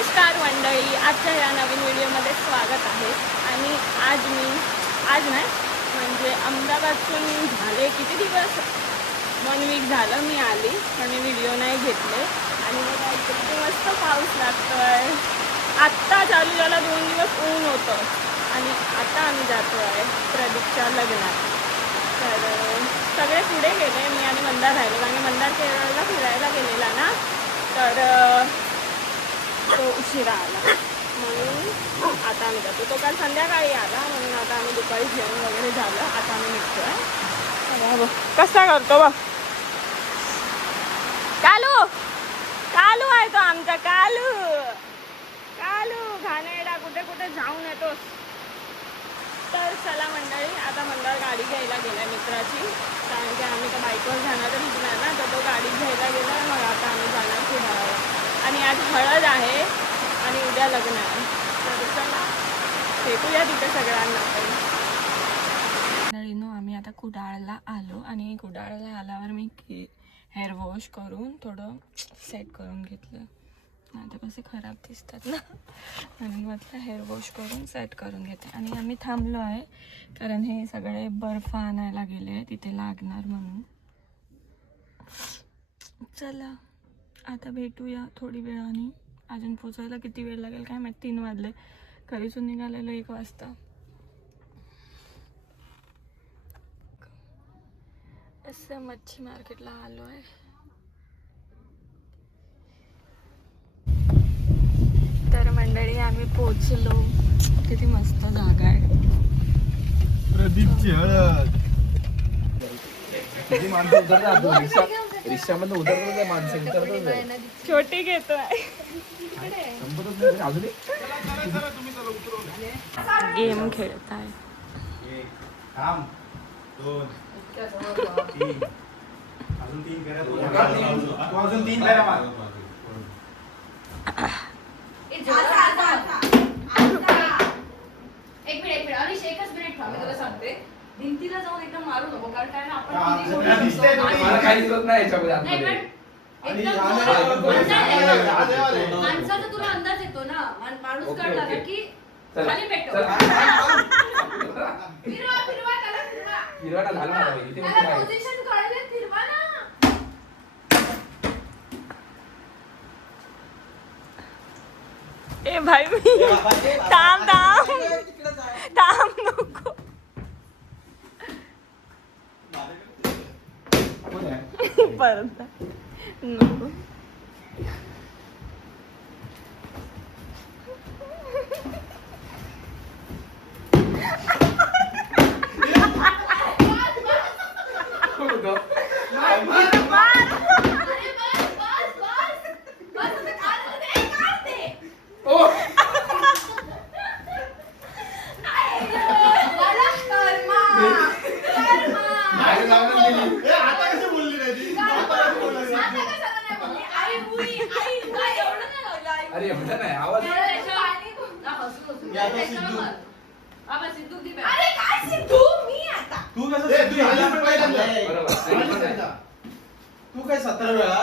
नमस्कार मंडळी, आजच्या या नवीन व्हिडिओमध्ये स्वागत आहे. आणि आज नाही म्हणजे अहमदाबादतून झाले किती दिवस, 1 वीक झालं मी आली, पण मी व्हिडिओ नाही घेतले. आणि मग किती मस्त पाऊस लागतोय. आत्ता चालू झाला, 2 दिवस ऊन होतं. आणि आता आम्ही जातो आहे प्रदीपच्या लग्नात. तर सगळे पुढे गेले, मी आणि मंदार राहिलो, कारण की मंदार केरळला फिरायला गेलेला ना, तर तो उशिरा आला म्हणून आता आम्ही जातो. तो काल संध्याकाळी आला म्हणून आता आम्ही दुपारी जेवण वगैरे झालं, आता आम्ही निघतोय. कसा करतो बघ, कालू कालू आहे तो आमचा कालू. कालू घाणेरडा, कुठे कुठे जाऊन येतोस. तर चला मंडळी, आता मंडळ गाडी घ्यायला गेला मित्राची, कारण की आम्ही तर बाईकवर जाणार निघणार ना, तर तो गाडी घ्यायला गेला. मग आता आम्ही जाणार फिरायला. आणि आज हळद आहे आणि उद्या लग्न आहे, तर चला भेटूया तिथे सगळ्यांना. मंडळीनो, आम्ही आता कुडाळला आलो आणि कुडाळला आल्यावर मी हेअर वॉश करून थोडं सेट करून घेतलं. आता कसे खराब दिसतात ना, आणि म्हटलं हेअर वॉश करून सेट करून घेते. आणि आम्ही थांबलो आहे कारण हे सगळे बर्फ आणायला गेले, तिथे लागणार म्हणून. चला आता भेटूया थोडी वेळाने. अजून पोचायला किती वेळ लागेल काय माहिती, 3 वाजले. घरीतून निघालेलो 1 वाजता. असं मच्छी मार्केटला आलो आहे. तर मंडळी आम्ही पोचलो. किती मस्त जागा आहे. प्रदीपची हळद. रिक्षामधून उतरतो माणसं उतरतो. छोटी घेतोय. गेम खेळत आहे. 1 2 3 अजून 3 करा. तू अजून 3 करा मार. एक मिनिट अनिश, एकच मिनिट थांब, मी तुला सांगते. भिंतीला जाऊन एकदम मारू नको, कारण काय ना आपण माणसाचा तुला अंदाज येतो ना, माणूस कळला ना की खाली पेटव. फिरवा फिरवा त्याला, फिरवा त्याला पोझिशन कळले, फिरवा ना. ए भाई, मी थांब नको. परत नको. तू काय 17 वेळा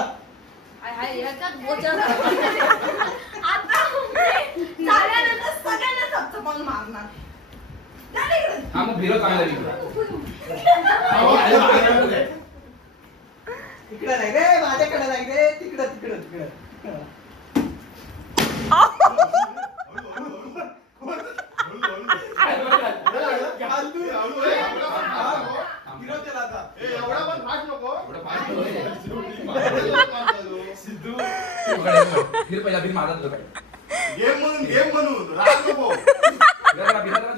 तिकडे नाही रे, माझ्याकडे नाही रे, तिकडं तिकडं तिकडं. गेम म्हणून राग नको.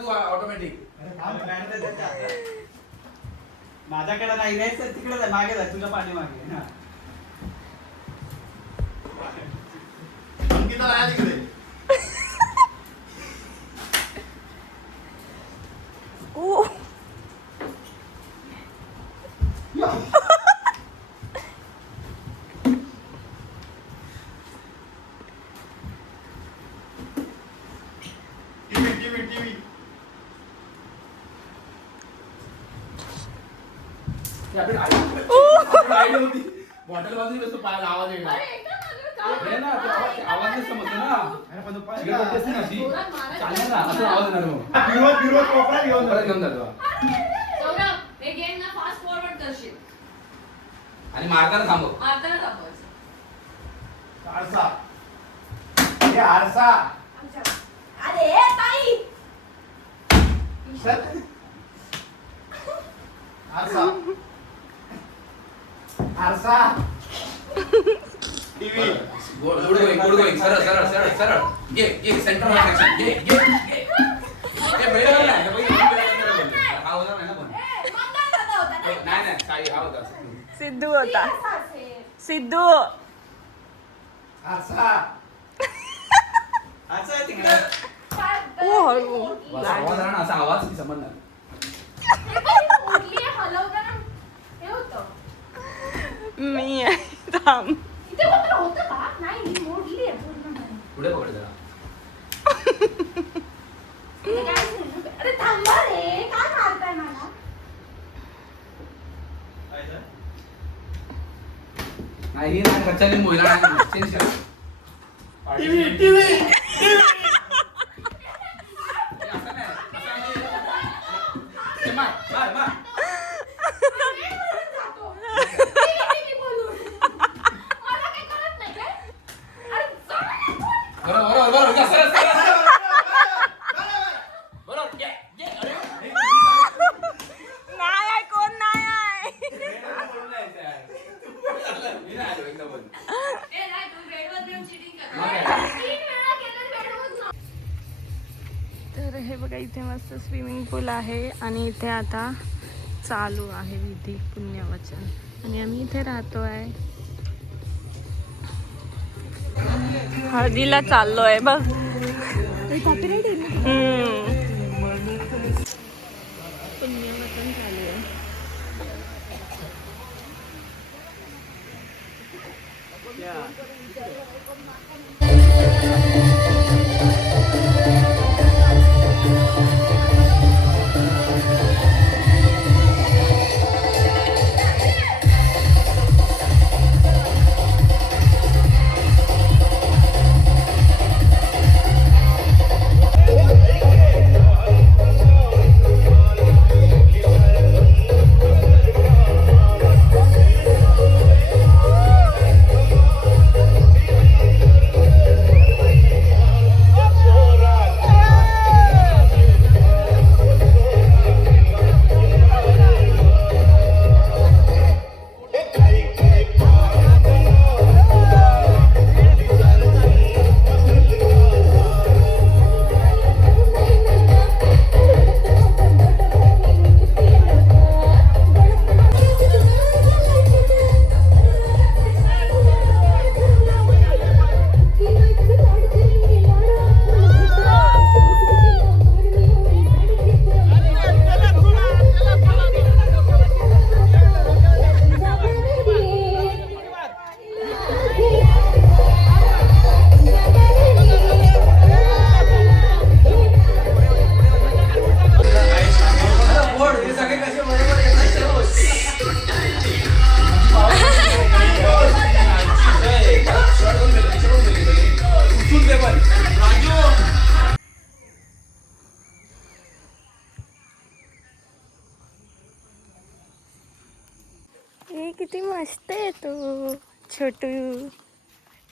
ऑटोमॅटिक माझ्याकडे नाही रे, तिकडे मागे जाय, तुझ्या पाठी मागे. अंकिता राहा तिकडे. टीव्ही बॉटल बाजूला पायाला आवाज येणार. आवाज समजतो ना. सिगरेट पट्टी असते ना अशी. जोरात मारायचं. चालेल ना, असं आवाज येणार मग. फिरवत कोपऱ्यात घेऊन परत जातो. घेऊन जातो. सौरभ, हे गेम ना फास्ट फॉरवर्ड करशील. आणि मारताना थांबव. मारताना थांबवायचं. आरसा हे आरसा अरे ताई. सर आरसा आरसा टीव्ही गुड गोईंग. सरळ. घे सेंटर मध्ये सेक्शन. घे. हे बेडवर नाही. हे बेडवर नाही. हा होता नाही ना पण. नाही, काही हा होता. सिद्धू होता. सिद्धू आरसा आरसा तिकडे ओ हळू बस आवाज आला ना, असा आवाज की समजणार. हलवताना हे होतं. मी आहे. थांब. इथे पत्र होतं का? नाही, मोडली आहे पूर्णपणे. पुढे पकड जरा. इथे काय झालं? अरे थांबा रे, काय मारताय मला? नाही ही नाही कच्चा लिंबू हिला नाही. चेंज कर. टीव्ही हे असं नाही. हे मार. बरोबर. घ्या, सरळ. बरोबर. घे. अरे. नाही आहे, कोण नाही आहे. मी नाही आलो एकदम पण. तर हे बघा इथे मस्त स्विमिंग पूल आहे आणि इथे आता चालू आहे विधी पुण्यवचन आणि आम्ही इथे राहतो आहे. हळदीला चाललोय बघ. पुण्यवचन चालू आहे. हे किती मस्त आहे तो छोटू.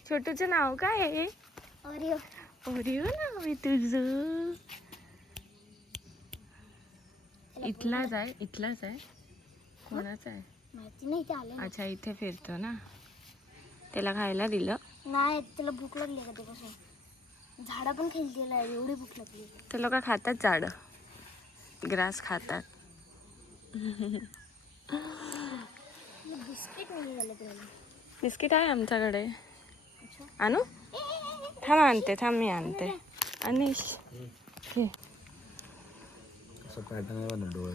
छोटूचं नाव काय आहे? ओरिओ. ओरिओ नाव आहे तुझं. इथलाच आहे. कोणाचा आहे माहिती नाही ते आले. अच्छा इथे फिरतो ना. त्याला खायला दिलं नाही, त्याला भूक लागली कधीपासून. झाडा पण खेळलेला आहे, एवढी भूक लागली. ते लोक खातात झाडं, ग्रास खातात. बिस्किट नाही झालं त्याला. बिस्किट आहे आमच्याकडे. आणू? मी आणते. अनिश घे. असं पॅटर्न आहे ना डोळे.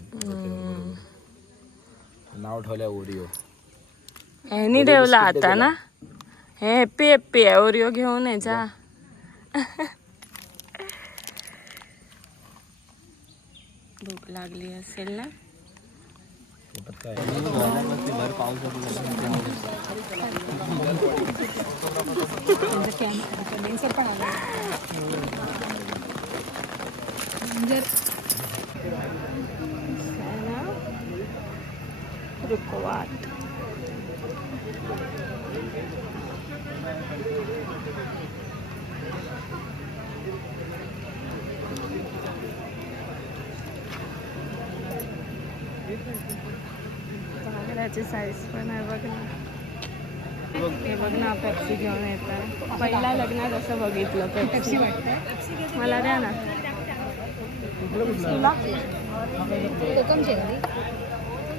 नाव ठेवलंय ओरिओ. ह्यानी ठेवला आता ना. हे हॅप्पी आहे. ओरिओ घेऊन ये जा. भूक लागली असेल ना. पोटात काय रुकवात बागड्याची साईज पण आहे बघ ना. हे बघ ना पेप्सी घेऊन येत आहे. पहिल्या लग्नात असं बघितलं पेप्सी वाटतं. मला द्या ना. तुला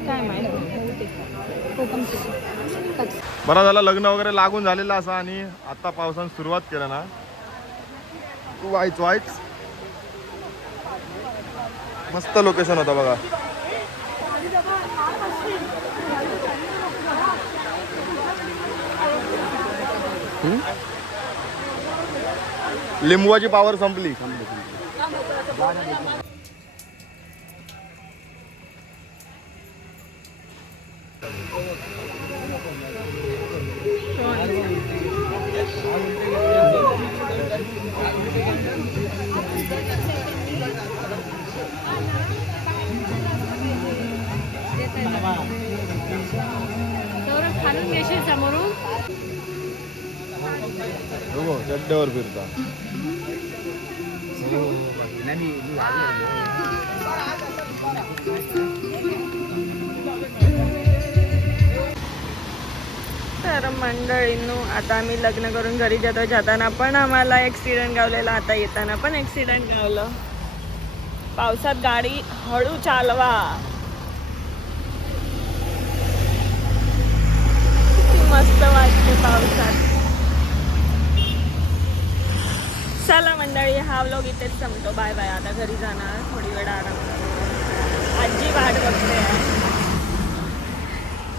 काय माहिती. बरा झाला लग्न वगैरे लागून झालेलं असं आणि आता पावसानं सुरुवात केलं ना वाईच मस्त लोकेशन होता बघा. लिंबूची पावर संपली. खालून घेशील समोरून हो चड्ड्यावर फिरता. तर मंडळींनो आता आम्ही लग्न करून घरी जातो. जाताना पण आम्हाला ॲक्सिडेंट गावलेला. आता येताना पण ॲक्सिडेंट गावलं. पावसात गाडी हळू चालवा. किती मस्त वाटते पावसात. चला मंडळी हा व्लॉग इथेच संपतो. Bye bye. आता घरी जाणार. थोडी वेळ आराम. आजी वाट बघते.